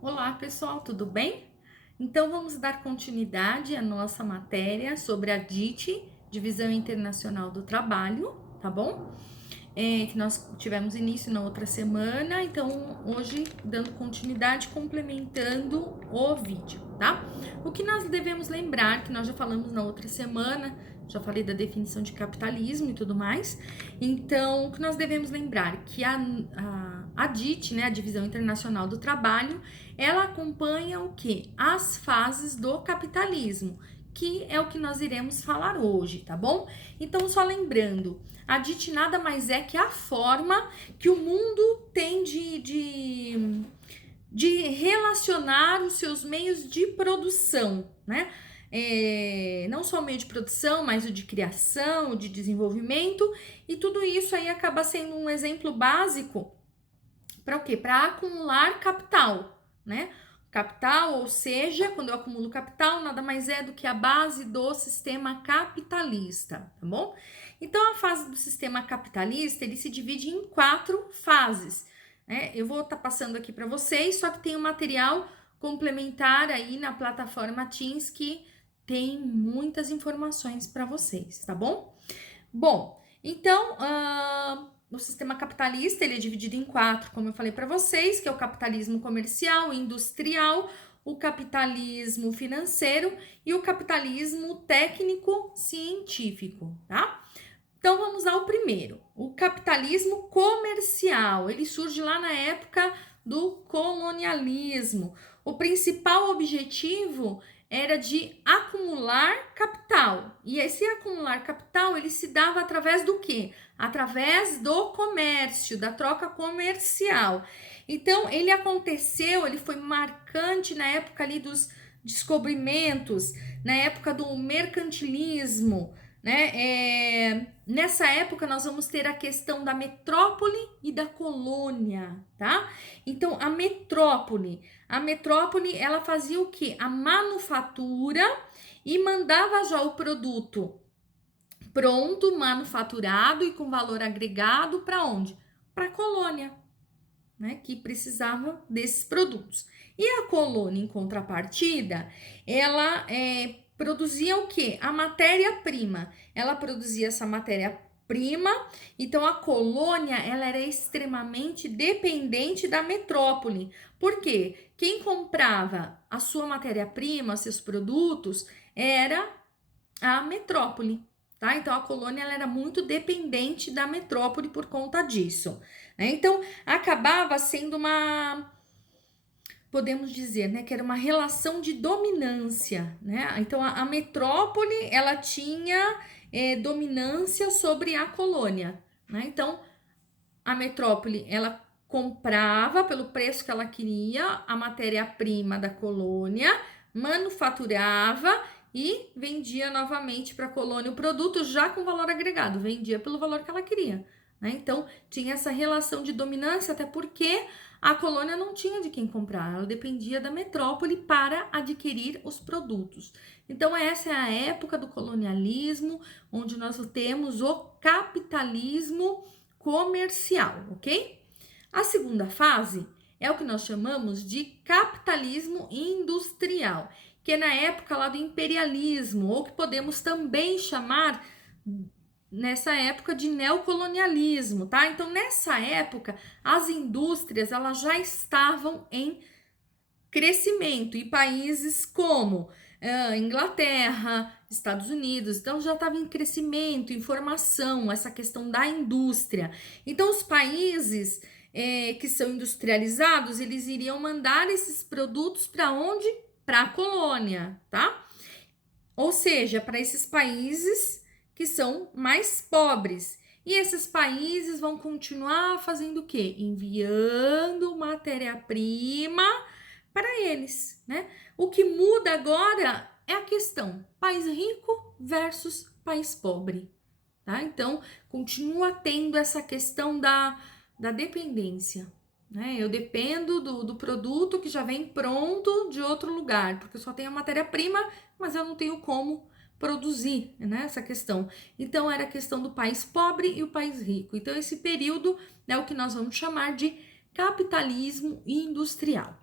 Olá, pessoal, tudo bem? Então, vamos dar continuidade à nossa matéria sobre a DIT, Divisão Internacional do Trabalho, tá bom? Que nós tivemos início na outra semana, então hoje dando continuidade, complementando o vídeo, tá? O que nós devemos lembrar, que nós já falamos na outra semana, já falei da definição de capitalismo e tudo mais, então o que nós devemos lembrar que a DIT, né, a Divisão Internacional do Trabalho, ela acompanha o que? As fases do capitalismo, que é o que nós iremos falar hoje, tá bom? Então, só lembrando, a DIT nada mais é que a forma que o mundo tem de relacionar os seus meios de produção, né? Não só o meio de produção, mas o de criação, o de desenvolvimento, e tudo isso aí acaba sendo um exemplo básico para o quê? Para acumular capital, né? Capital, ou seja, quando eu acumulo capital, nada mais é do que a base do sistema capitalista, tá bom? Então, a fase do sistema capitalista, ele se divide em 4 fases, né? Eu vou estar passando aqui para vocês, só que tem um material complementar aí na plataforma Teams que tem muitas informações para vocês, tá bom? Bom, então, o sistema capitalista ele é dividido em 4, como eu falei para vocês, que é o capitalismo comercial, industrial, o capitalismo financeiro e o capitalismo técnico-científico, tá? Então vamos ao primeiro, o capitalismo comercial. Ele surge lá na época do colonialismo. O principal objetivo era de acumular capital. E esse acumular capital, ele se dava através do quê? Através do comércio, da troca comercial. Então, ele foi marcante na época ali dos descobrimentos, na época do mercantilismo, né? Nessa época nós vamos ter a questão da metrópole e da colônia, tá? Então a metrópole ela fazia o que? A manufatura e mandava já o produto pronto, manufaturado e com valor agregado para onde? Para a colônia, né? Que precisava desses produtos. E a colônia, em contrapartida, ela produzia o que? A matéria-prima. Ela produzia essa matéria-prima, então a colônia ela era extremamente dependente da metrópole. Por quê? Quem comprava a sua matéria-prima, seus produtos, era a metrópole. Tá? Então a colônia ela era muito dependente da metrópole por conta disso, né? Então acabava sendo podemos dizer, né, que era uma relação de dominância, né? Então a metrópole ela tinha dominância sobre a colônia, né? Então a metrópole ela comprava pelo preço que ela queria a matéria-prima da colônia, manufaturava e vendia novamente para a colônia o produto já com valor agregado, vendia pelo valor que ela queria, né? Então tinha essa relação de dominância, até porque a colônia não tinha de quem comprar, ela dependia da metrópole para adquirir os produtos. Então essa é a época do colonialismo, onde nós temos o capitalismo comercial, ok? A segunda fase é o que nós chamamos de capitalismo industrial, que é na época lá do imperialismo, ou que podemos também chamar nessa época de neocolonialismo, tá? Então, nessa época, as indústrias elas já estavam em crescimento e países como Inglaterra, Estados Unidos, então já estava em crescimento, em formação, essa questão da indústria. Então, os países que são industrializados, eles iriam mandar esses produtos para onde? Para a colônia, tá? Ou seja, para esses países que são mais pobres. E esses países vão continuar fazendo o quê? Enviando matéria-prima para eles, né? O que muda agora é a questão país rico versus país pobre, tá? Então, continua tendo essa questão da dependência, né? Eu dependo do produto que já vem pronto de outro lugar, porque eu só tenho a matéria-prima, mas eu não tenho como produzir, né? Essa questão. Então, era a questão do país pobre e o país rico. Então, esse período é o que nós vamos chamar de capitalismo industrial.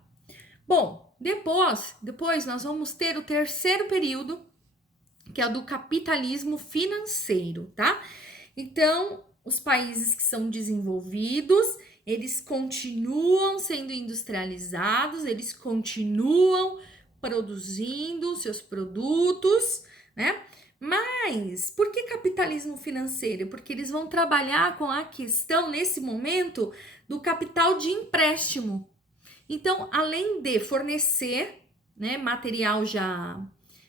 Bom, depois nós vamos ter o terceiro período, que é o do capitalismo financeiro, tá? Então, os países que são desenvolvidos, eles continuam sendo industrializados, eles continuam produzindo seus produtos, né? Mas por que capitalismo financeiro? Porque eles vão trabalhar com a questão, nesse momento, do capital de empréstimo. Então, além de fornecer, né, material já,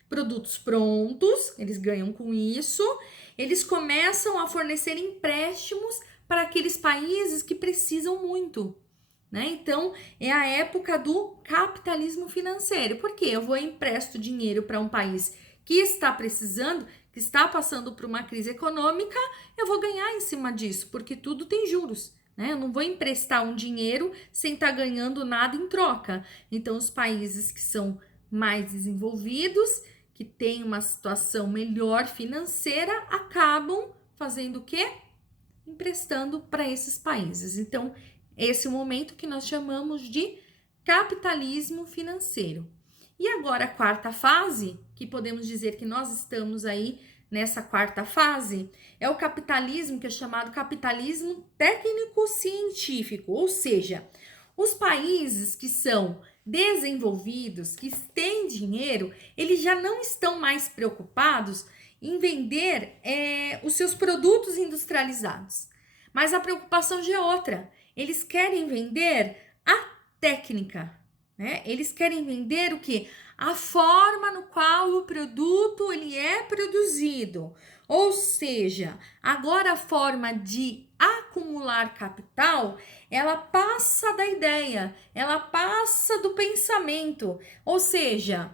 produtos prontos, eles ganham com isso, eles começam a fornecer empréstimos para aqueles países que precisam muito, né? Então, é a época do capitalismo financeiro. Por quê? Eu vou empresto dinheiro para um país que está precisando, que está passando por uma crise econômica, eu vou ganhar em cima disso, porque tudo tem juros, né? Eu não vou emprestar um dinheiro sem estar ganhando nada em troca. Então, os países que são mais desenvolvidos, que têm uma situação melhor financeira, acabam fazendo o quê? Emprestando para esses países. Então, esse é o momento que nós chamamos de capitalismo financeiro. E agora a quarta fase, que podemos dizer que nós estamos aí nessa quarta fase, é o capitalismo, que é chamado capitalismo técnico-científico, ou seja, os países que são desenvolvidos, que têm dinheiro, eles já não estão mais preocupados em vender os seus produtos industrializados. Mas a preocupação já é outra. Eles querem vender a técnica, né? Eles querem vender o quê? A forma no qual o produto ele é produzido. Ou seja, agora a forma de acumular capital, ela passa da ideia, ela passa do pensamento. Ou seja,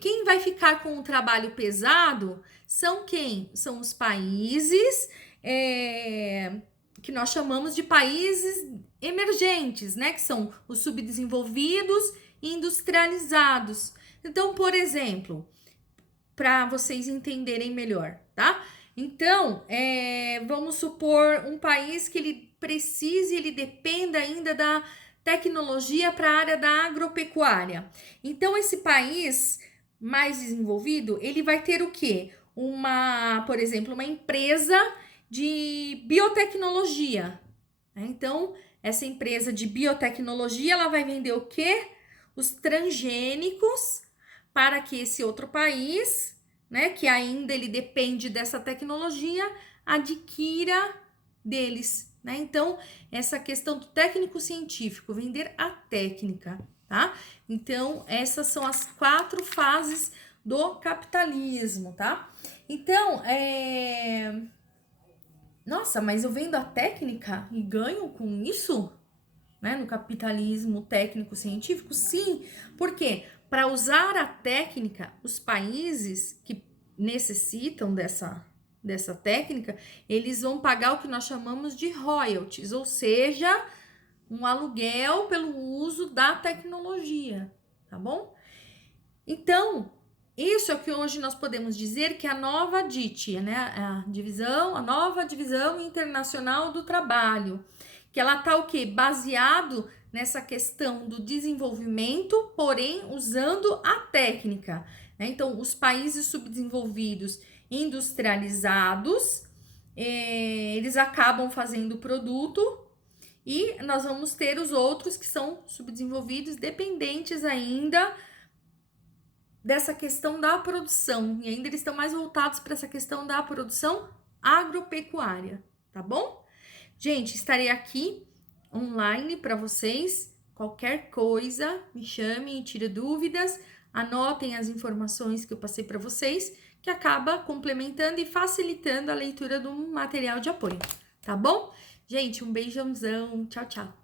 quem vai ficar com o trabalho pesado são quem? São os países que nós chamamos de países emergentes, né? Que são os subdesenvolvidos e industrializados. Então, por exemplo, para vocês entenderem melhor, tá? Então, vamos supor um país que ele precise, ele dependa ainda da tecnologia para a área da agropecuária. Então, esse país mais desenvolvido, ele vai ter o quê? Por exemplo, uma empresa de biotecnologia. Então, essa empresa de biotecnologia, ela vai vender o quê? Os transgênicos para que esse outro país, né, que ainda ele depende dessa tecnologia, adquira deles, né? Então, essa questão do técnico-científico, vender a técnica, tá? Então, essas são as 4 fases do capitalismo, tá? Então, nossa, mas eu vendo a técnica e ganho com isso? Né? No capitalismo técnico-científico? Sim. Por quê? Para usar a técnica, os países que necessitam dessa técnica, eles vão pagar o que nós chamamos de royalties, ou seja, um aluguel pelo uso da tecnologia, tá bom? Então, isso é o que hoje nós podemos dizer que é a nova DIT, né? A nova divisão internacional do trabalho, que ela tá o quê? Baseado nessa questão do desenvolvimento, porém usando a técnica, né? Então, os países subdesenvolvidos, industrializados, eles acabam fazendo o produto e nós vamos ter os outros que são subdesenvolvidos, dependentes ainda dessa questão da produção, e ainda eles estão mais voltados para essa questão da produção agropecuária, tá bom? Gente, estarei aqui online para vocês. Qualquer coisa, me chamem, tire dúvidas, anotem as informações que eu passei para vocês, que acaba complementando e facilitando a leitura do material de apoio, tá bom? Gente, um beijãozão, tchau, tchau!